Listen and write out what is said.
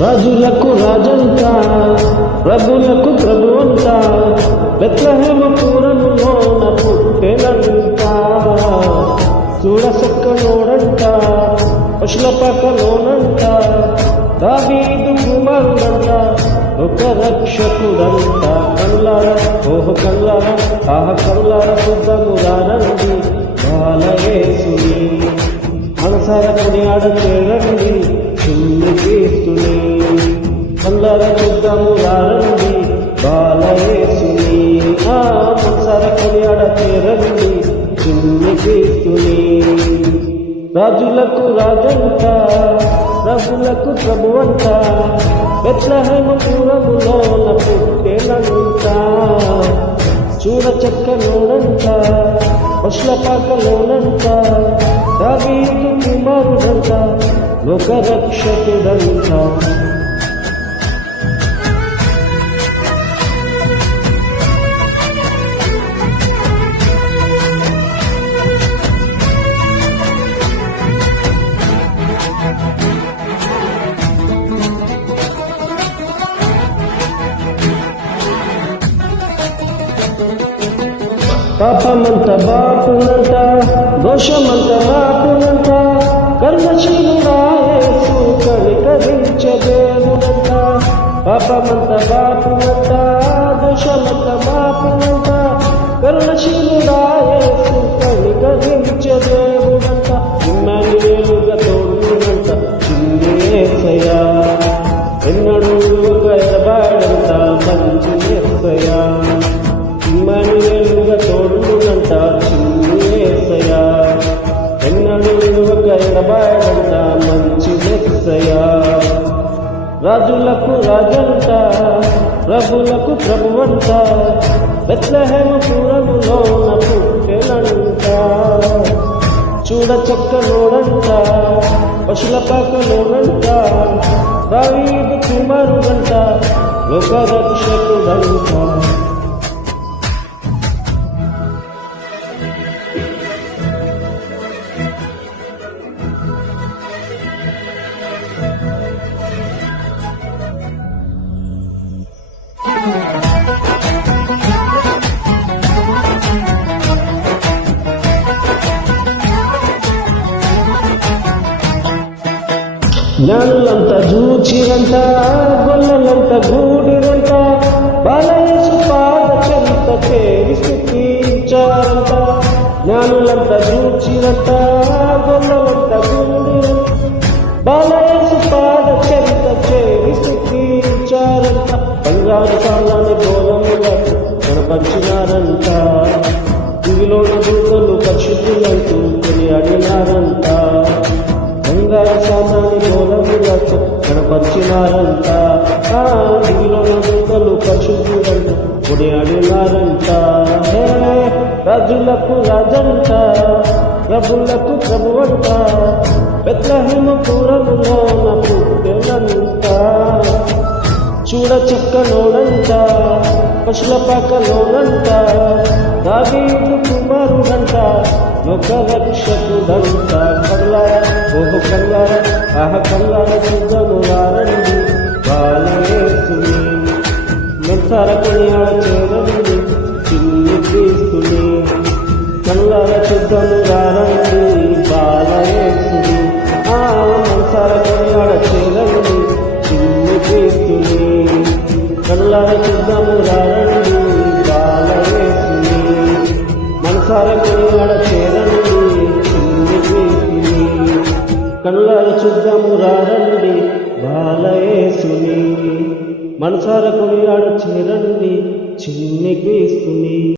రాజులకు రాజంట, ప్రభులకు ప్రభువంట, బెత్లెహేము పురములోన పుట్టెనంట. చూడసక్కలోడంట, పశుల పక్కలోనంట, దావీదు కుమారుడంట, ఒక రక్షకుడంట. కల్లార ఓహ కల్లార ఆహ కల్లార శుద్ధమురానండి బాలయేసుని మనసార కొనియాడచేరండి చిన్ని క్రీస్తుని. కల్లార శుద్ధమురానండి బాలయేసుని మనసార కొనియాడచేరండి చిన్ని క్రీస్తుని. రాజులకు రాజంట, ప్రభులకు ప్రభువంట, బెత్లెహేము పురములోన పుట్టెనంట. చూడచక్కలోనంట, పశుల పాకలోనంట, దావీదు కుమారుడంట, లోక రక్షకుడంట. పాపమంత బాపునంట, దోషమంత బాపునంట, కర్మశీలుడా యేసు కనికరించే దేవుడంట. పాపమంత బాపునంట, దోషమంత బాపునంట, కర్మశీలుడా యేసు కనికరించే దేవుడంట. ఇమ్మానుయేలుగా తోడునంట చిన్ని యేసయ్యా, ఎన్నడూ ఎడబాడంట మంచి యేసయ్యా. ఇమ్మానుయేలుగా తోడునంట చిన్ని యేసయ్యా, ఎన్నడూ ఎడబాడంట మంచి యేసయ్యా. రాజులకు రాజంట, ప్రభులకు ప్రభువంట, బెత్లెహేము పురములోన పుట్టెనంట. చూడచక్కలోడంట, పశుల పాకలోనంట, దావీదు కుమారుడంట, లోక రక్షకుడంట. జ్ఞానులంతా జూచిరంట, గొల్లలంతా గూడిరంట, బాలయేసు పాద చెంత చేరి స్తుతించారంట. జ్ఞానులంతా జూచిరంట, గొల్లలంతా గూడిరంట, బాలయేసు పాద చెంత చేరి స్తుతించారంట. బంగారు సాలాన్ని బోధములకు కనపరిచినారంట, దివిలోని దూతలు పరిశుద్ధులంటూ కొనియాడినారంట. బంగారు సామాని బోధములకు కనపరిచినారంట, దివిలోని దూతలు పరిశుద్ధులంటూ కొనియాడినారంట. రాజులకు రాజంట, ప్రభులకు ప్రభువంట, బెత్లెహేము పురములోన పుట్టెనంట. చూడచక్కలోనంట, పశుల పాకలోనంట, దావీదు కుమారుడంట, లోక రక్షకుడంట. కల్లార ఓహ కల్లార ఆహ కల్లార శుద్ధమురానండి బాలయేసుని మనసార కొనియాడచేరండి చిన్ని క్రీస్తుని. కల్లార శుద్ధమురానండి బాలయేసుని మనసార కొనియాడచేరండి చిన్ని క్రీస్తుని. కల్లార శుద్ధమురానండి బాలయేసుని మనసార కొనియాడచేరండి చిన్ని క్రీస్తుని. కల్లార శుద్ధమురానండి బాలయేసుని మనసార కొనియాడచేరండి చిన్ని క్రీస్తుని.